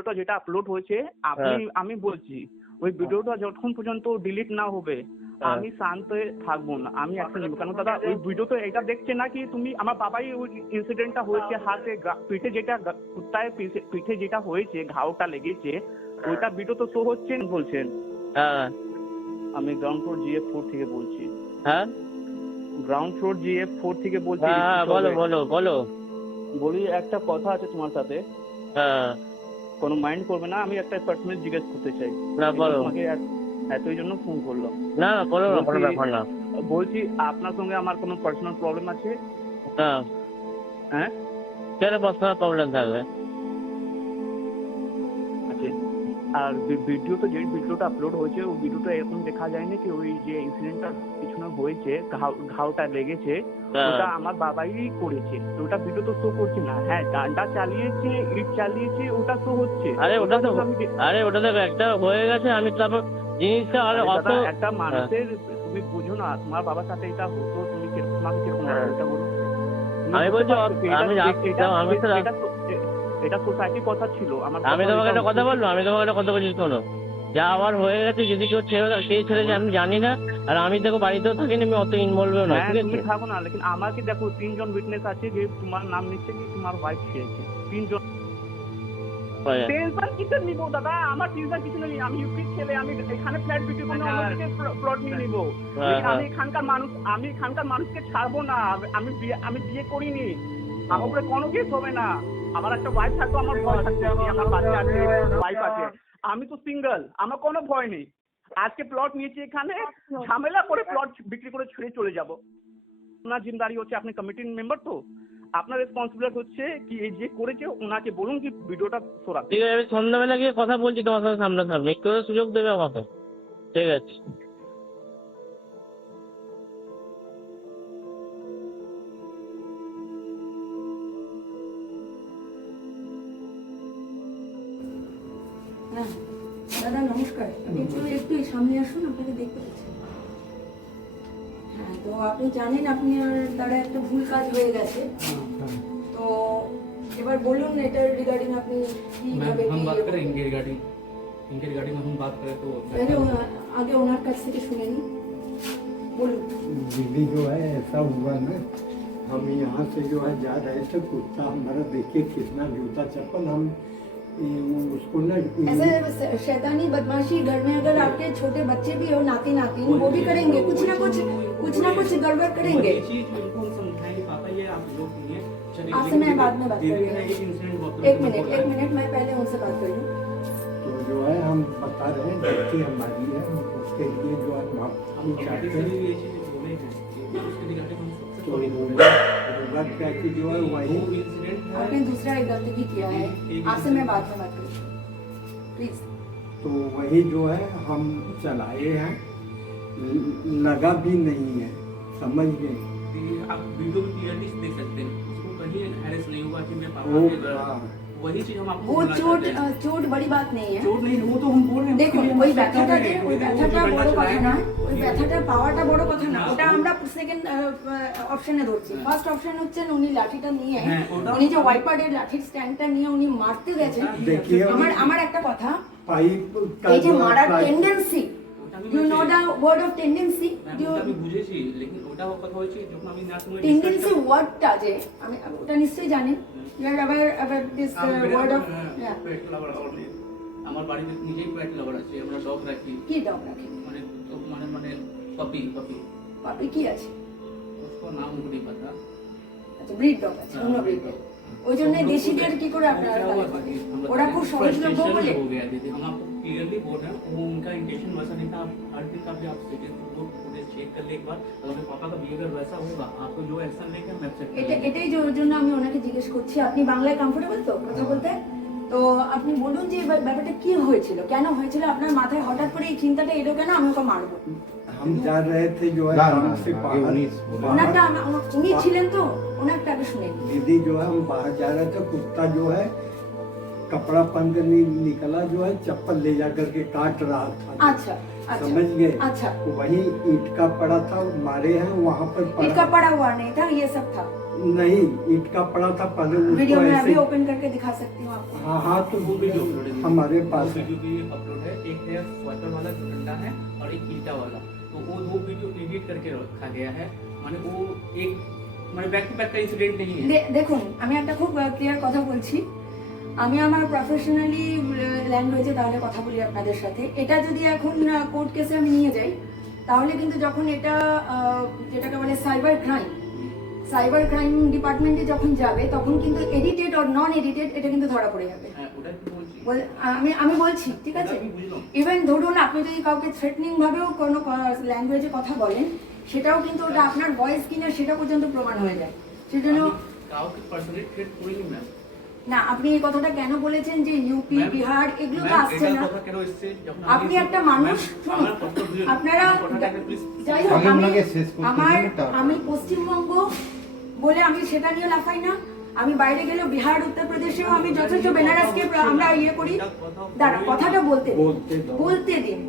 ভিডিওটা যেটা আপলোড হয়েছে আপনি হ্যাঁ। আমি বলছি ওই ভিডিওটা যতক্ষণ পর্যন্ত ডিলিট না হবে হ্যাঁ। আমি শান্ত হয়ে থাকব না। আমি অ্যাকশন নেব। কারণ দাদা ওই ভিডিও তো এটা দেখছে না কি তুমি? আমার বাবাই ওই ইনসিডেন্টটা হয়েছে হাতে পিঠে যেটা কুত্তায় পিঠে- পিঠে যেটা হয়েছে ঘাওটা লেগেছে ওইটা ভিডিও তো শো হচ্ছে বলছেন? হ্যাঁ। আমি গ্রাউন্ড ফ্লোর জিএফ ফোর থেকে বলছি। হ্যাঁ? গ্রাউন্ড ফ্লোর জিএফ ফোর থেকে বলছি হ্যাঁ বলো বলো বলো। বলি একটা কথা আছে তোমার সাথে। হ্যাঁ। কোনো মাইন্ড করবে না আমি একটা পার্সোনাল জিজ্ঞেস করতে চাই। না বলো। তোমাকে এত- এতই জন্য ফোন করলাম। না না বলো না কোনো বলছি- ব্যাপার না। বলছি আপনার সঙ্গে আমার কোনো পার্সোনাল প্রবলেম আছে? না। হ্যাঁ? কেন পার্সোনাল প্রবলেম থাকবে? আর ভিডিও তো যে ভিডিওটা আপলোড হয়েছে ওই ভিডিওটা এরকম দেখা যায়নি কি ওই যে ইনসিডেন্টটা পিছনে হয়েছে ঘাও ঘাওটা লেগেছে হ্যাঁ। ওটা আমার বাবাই করেছে তো ওটা ভিডিও তো শো করছে না হ্যাঁ ডান্ডা চালিয়েছে ইট চালিয়েছে ওটা শো হচ্ছে আরে ওটা তো আরে ওটা তো একটা হয়ে গেছে আমি তারপর জিনিসটা আরে অত একটা মানুষের তুমি বুঝো না তোমার বাবার সাথে এটা হতো তুমি কীরকম তোমাকে কীরকম হ্যাঁ। এটা বলো আমি বলছি, আমি আমি তো এটা তো- সোসাইটির কথা ছিল আমার আমি তোমাকে একটা কথা বলব আমি তোমাকে একটা কথা বলছি শোনো। যা আমার হয়ে গেছে যদি কেউ ছেড়ে সেই ছেড়েছে আমি জানি না আর আমি দেখো বাড়িতেও থাকিনি আমি অত ইনভলভও না হ্যাঁ ঠিক তুমি আছে থাকো না লেকিন আমাকে দেখো তিনজন উইটনেস আছে যে তোমার নাম নিচ্ছে কি তোমার ওয়াইফ খেয়েছে। তিনজন। টেনশন কিসে নিবো দাদা? আমার টেনশন কিছু নেই আমি ইউপির ছেলে আমি এখানে ফ্ল্যাট বিক্রি করব অন্যদিকে প্লট নিয়ে নিবো। হ্যাঁ, আমি হ্যাঁ। এখানকার মানুষ আমি এখানকার মানুষকে ছাড়বো না আমি- আমি বিয়ে আমি বিয়ে করিনি। আমার উপরে কোনো কেস হবে না। আমার একটা ওয়াইফ থাকতো আমার ভয় থাকতো আমার বাচ্চা আছে ওয়াইফ আছে। আমি তো সিঙ্গেল আমার কোনো ভয় নেই। আজকে প্লট নিয়েছি এখানে ঝামেলা করে প্লট বিক্রি করে ছেড়ে চলে যাব। আপনার জিম্মেদারি হচ্ছে আপনি কমিটির মেম্বার তো আপনার রেসপন্সিবিলিটি হচ্ছে কি এই যে করেছে ওনাকে বলুন কি ভিডিওটা সরাতে। ঠিক আছে আমি সন্ধ্যাবেলা গিয়ে কথা বলছি তোমার সাথে সামনাসামনি একটু সুযোগ দেবে আমাকে। ঠিক আছে। দাদা নমস্কার আপনি একটু একটু এই সামনে আসুন আপনাকে দেখতে পাচ্ছি হ্যাঁ তো আপনি জানেন আপনার দ্বারা একটা ভুল কাজ হয়ে গেছে তো এবার বলুন এটার রিগার্ডিং আপনি কিভাবে मैम हम কি बात करें इनके रिगार्डिंग इनके रिगार्डिंग हम बात करें तो তাহলে ওনা- আগে ওনার কাছ থেকে শুনে নিন বলুন दीदी जो है ऐसा हुआ ना हम यहाँ से जो है जा रहे थे कुत्ता हमारा देखिए कितना जूता चप्पल हम ए, उसको ऐसे शैतानी बदमाशी घर में अगर आपके छोटे बच्चे भी हो नाती नाती वो भी करेंगे। कुछ ना कुछ कुछ ना कुछ गड़बड़ करेंगे। आपसे मैं बाद में बात करूँगी। एक मिनट एक मिनट मैं पहले उनसे बात कर। लूँ तो जो है हम बता रहे हैं बच्ची हमारी है उसके लिए जो हम चाहते। हैं तो रद्द जो है वही आपने दूसरा एक गलती भी किया है। आपसे मैं बात में बात करूँ प्लीज़ तो वही जो है हम चलाए हैं। लगा भी नहीं है। समझ गए? आप वीडियो क्लियरली देख सकते हैं। उसको कहीं हैरेस नहीं हुआ कि मैं पापा के घर। वही चीज हम आपको वो बोलना चोट चाहते हैं। अ, चोट बड़ी बात नहीं है চোট নেই वो তো हम बोल रहे हैं দেখুন उसके लिए ওই हम ব্যথাটা कहते যে हैं, ওই लेकिन वो ব্যথাটা जो বড় डंडा কথা चलाया, নয় ওই वही- ব্যথাটা পাওয়াটা বড় কথা না না, ওটা ও- আমরা সেকেন্ড অপশনে ধরছি ফার্স্ট অপশন হচ্ছে উনি লাঠিটা নিয়ে হ্যাঁ, ওটা- উনি যে ওয়াইপারের লাঠির স্ট্যান্ডটা নিয়ে উনি মারতে গেছেন देखिए আমার আমার একটা কথা पाइप का এই যে जो है মারার पाइप- টেন্ডেন্সি ওটা আমি ইউ নো বলছি। The word of tendency ma'am, you ওটা আমি বুঝেছি লেকিন ওটা কথা হয়েছে যখন আমি না শুনে টেন্ডেন্সি ওয়ার্ডটা যে আমি ওটা নিশ্চয়ই জানেন you are aware about this word of pet lover আমার বাড়িতে নিজেই পেট লাভার আছে আমরা ডগ রাখি কি ডগ রাখেন মানে তো মানে মানে পপি পপি পাপি কি আছে उसको नाम मुझे नहीं पता আচ্ছা ব্রিড ডগ আছে অন্য ব্রিড ওই জন্য দেশিদের কি করে আপনারা क्या हुआ পালন बाकी করেন? हम ওরা बताते খুব हैं। সহজলভ্য Frustration বলে हो गया दीदी हम आपको क्लियरली बोल रहे हैं वो उनका इंटेंशन वैसा नहीं था आप हर दिन का भी आप स्टेटस को फुटेज चेक कर ले एक बार अगर मेरे पापा का बिहेवियर वैसा होगा आपको जो एक्शन लेके हम एक्सेप्ट এটা करेंगे এটাই যে- ওর জন্য আমি ওনাকে জিজ্ঞেস করছি আপনি বাংলায় কমফোর্টেবল তো কথা বলতে তো আপনি বলুন যে এবার ব্যাপারটা কি হয়েছিল কেন হয়েছিল আপনার মাথায় হঠাৎ করে এই চিন্তাটা এলো কেন আমি ওকে মারবো हम जा रहे थे जो है ना, काम ना, से ना, बाहर उन्नीस, उन्नीस। ওনারটা আমা- আমা- উনি ছিলেন তো ওনারটা আগে শুনে নিন। दीदी जो है हम बाहर जा रहे थे कुत्ता जो है कपड़ा बंद नहीं निकला जो है चप्पल ले जा करके काट रहा था अच्छा अच्छा समझ गए अच्छा वही ईट का पड़ा था मारे हैं वहाँ पर इनका पड़ा पड़ा हुआ नहीं था ये सब था नहीं ईट का पड़ा था पहले वीडियो उसको में अभी ऐसे ओपन करके दिखा सकती हूँ आपको हाँ हाँ तो वो वीडियो अपलोड है हमारे दो पास है वीडियो भी अपलोड है एक है स्वाइपर वाला जो डंडा है और एक ईटा वाला तो वो दो वीडियो एडिट करके रखा गया है माने वो एक মানে ব্যাক টু ব্যাক का इंसिडेंट नहीं है দে- দেখুন আমি একটা খুব ক্লিয়ার কথা বলছি আমি আমার প্রফেশনালি ল্যাঙ্গুয়েজে তাহলে কথা বলি আপনাদের সাথে এটা যদি এখন কোর্ট কেসে আমি নিয়ে যাই তাহলে কিন্তু যখন এটা আহ, যেটাকে বলে সাইবার ক্রাইম সাইবার ক্রাইম ডিপার্টমেন্টে যখন যাবে তখন কিন্তু এডিটেড অর নন এডিটেড এটা কিন্তু ধরা পড়ে যাবে হ্যাঁ ওটা কি বলছি বল- আমি আমি বলছি ঠিক আছে? ইভেন ধরুন আপনি যদি কাউকে থ্রেটনিং ভাবেও কোনো ল্যাঙ্গুয়েজে কথা বলেন সেটাও কিন্তু ওটা আপনার ভয়েস কিনা সেটা পর্যন্ত প্রমাণ হয়ে যায়। সেজন্য কাউকে পার্সোনালি থ্রেট করিনি ম্যাম না আপনি এই কথাটা কেন বলেছেন যে ইউপি বিহার এগুলো তো আসছে না? আপনি একটা মানুষ। আপনারা যাই হোক আমি ওনাকে শেষ করতে আমার আমি পশ্চিমবঙ্গ বলে আমি সেটা নিয়ে লাফাই না। আমি বাইরে গেলেও বিহার উত্তরপ্রদেশেও আমি যথেষ্ট বেনারসকে আমরা ইয়ে করি দাঁড়া কথাটা বলতে দিন। বলতে দাও। বলতে দিন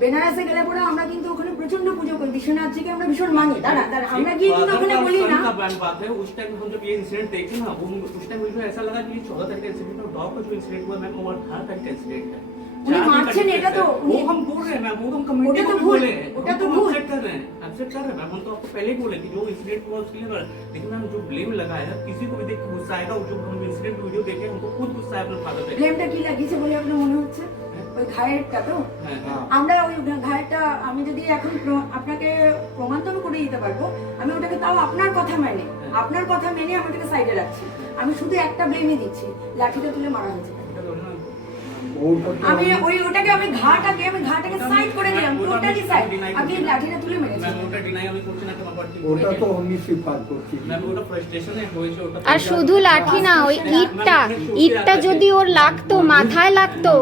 বেনারসে গেলে পরে আমরা কিন্তু ওখানে প্রচন্ড পুজো করি বিশ্বনাথজিকে আমরা ভীষণ মানি দাঁড়া দাঁড়া আমরা গিয়ে কিন্তু ওখানে বলি না का बैन बात है उस टाइम हम जब ये इंसिडेंट देखे ना वो उस टाइम मुझे ऐसा लगा कि चौदह तारीख का इंसिडेंट और डॉग का जो इंसिडेंट हुआ मैम वो अठारह तारीख का इंसिडेंट है उन्हें चार दिन का मार्च ने difference तो है। वो उन्हें- हम बोल रहे हैं मैम वो हम कमेटी ओटा तो को भी भूल, बोले हैं कर रहे हैं अपसेट कर रहे हैं मैम हम तो आपको पहले ही बोले कि जो इंसिडेंट हुआ उसके लिए लेकिन मैम जो ब्लेम लगाया है किसी को भी देख के गुस्सा आएगा जो हम इंसिडेंट वीडियो देखे हमको खुद गुस्सा है अपने फादर पे ব্লেমটা কি লাগিয়েছে বলে আপনার মনে হচ্ছে ওই ঘায়েরটা তো হ্যাঁ, हाँ আমরা ওই ঘায়েরটা আমি যদি এখন প্র- আপনাকে প্রমাণ তো আমি করে দিতে পারবো আমি ওটাকে তাও আপনার কথা মেনে আপনার কথা মেনে আমি ওটাকে সাইডে রাখছি আমি শুধু একটা ব্লেমই দিচ্ছি লাঠিটা তুলে মারা হয়েছে এটা বলে না ওটা তো আমি ওই ওটাকে আমি ঘাটাকে আমি ঘাটাকে সাইড করে দিলাম টোটালি সাইড আমি। লাঠিটা তুলে মেরেছেন। ম্যাম ওটা ডিনাই আমি করছি না কেন বাট ওটা তো আমি স্বীকার করছি। ম্যাম ওটা ফ্রাস্ট্রেশনে হয়েছে ওটা আর শুধু লাঠি না ওই ইটটা ইটটা যদি ওর লাগতো মাথায় লাগতো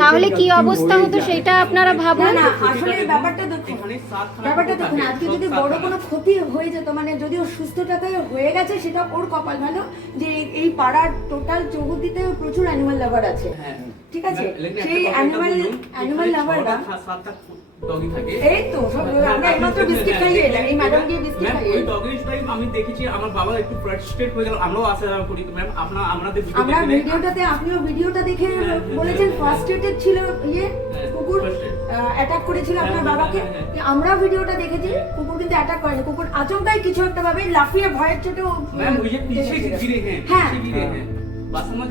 তাহলে কি অবস্থা হতো সেটা আপনারা ভাবুন না আসলে ব্যাপারটা দেখুন এখানে সাত খানা ব্যাপারটা দেখুন আজকে যদি বড় কোনো ক্ষতি হয়ে যেত মানে যদি ও সুস্থটাতে হয়ে গেছে সেটা ওর কপাল ভালো যে এই পাড়ার টোটাল চৌহদ্দিতে প্রচুর অ্যানিমাল লাভার আছে। হ্যাঁ। ঠিক আছে? আমরা ইয়ে, আমরাও ভিডিওটা দেখেছি কুকুর কিন্তু অ্যাটাক করেনি। কুকুর আচমকাই কিছু একটা ভাবে লাফিয়ে ভয়ের চোটে হ্যাঁ।, হ্যাঁ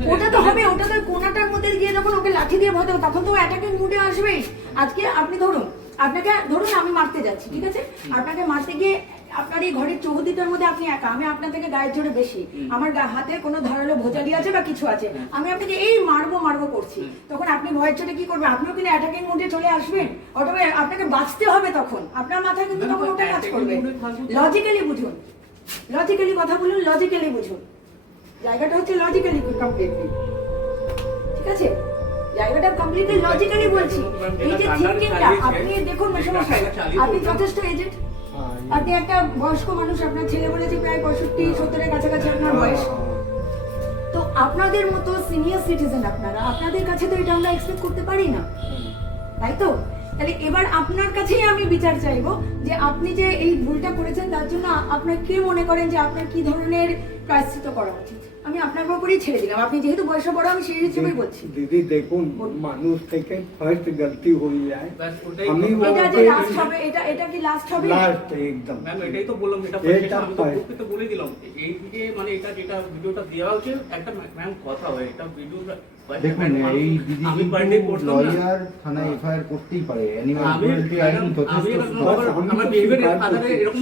ওটা তো হবে ওটা তো কোনাটার মধ্যে যখন ওকে লাঠি দিয়ে ভয় তখন তো অ্যাটাকের মুডে আসবেই আজকে আপনি ধরুন আপনাকে ধরুন আমি মারতে যাচ্ছি ঠিক আছে? আপনাকে মারতে গিয়ে আপনার এই ঘরের চৌহদ্দিটার মধ্যে আপনি একা আমি আপনার থেকে গায়ের জোরে বেশি। আমার হাতে কোনো ধারালো ভোজালি আছে বা কিছু আছে? আমি আপনাকে এই মারবো মারবো করছি। তখন আপনি ভয়ের চোটে কি করবেন? আপনিও কিন্তু অ্যাটাকিং মুডে চলে আসবেন? অথবা আপনাকে বাঁচতে হবে তখন। আপনার মাথায় কিন্তু তখন ওটা কাজ করবে। লজিক্যালি বুঝুন। লজিক্যালি কথা বলুন লজিক্যালি বুঝুন। জায়গাটা হচ্ছে লজিক্যালি কমপ্লিটলি ঠিক আছে? জায়গাটা কমপ্লিটলি লজিক্যালি বলছি। এই যে আপনি দেখুন আপনি যথেষ্ট আপনি একটা বয়স্ক মানুষ, আপনার ছেলে বলেছে প্রায় পঁয়ষট্টি, সত্তরের কাছাকাছি আপনার বয়স। তো আপনাদের মতো সিনিয়র সিটিজেন আপনারা, আপনাদের কাছে তো এটা আমরা এক্সপেক্ট করতে পারি না। তাই তো? তাহলে এবার আপনার কাছেই আমি বিচার চাইব যে আপনি যে এই ভুলটা করেছেন, তার জন্য আপনার কি মনে করেন যে আপনার কি ধরনের প্রায়শ্চিত করা উচিত? আমি আপনার উপরেই ছেড়ে দিলাম। আপনি যেহেতু বয়সে বড় আমি সেই হিসেবেই বলছি। দিদি দেখুন মানুষ থেকে ফার্স্ট গলতি হয়ে যায়। আমি এটা যে লাস্ট হবে এটা এটা কি লাস্ট হবে? লাস্ট একদম। ম্যাম এটাই তো বললাম এটা এটা আমি তো হয়। তো বলে দিলাম। এই দিকে মানে এটা যেটা ভিডিওটা দেওয়া হচ্ছে একটা ম্যাম কথা হয় এটা ভিডিওটা দেখুন এই দিদি আমি করতাম লয়ার এফআইআর করতেই পারে অ্যানিমাল আমি আইন আমি এরকম আমার- বিহেভিয়ার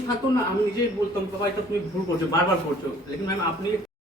থাকতো না আমি নিজেই বলতাম বাবা এটা তুমি ভুল করছ বারবার করছ। লেকিন ম্যাম আপনি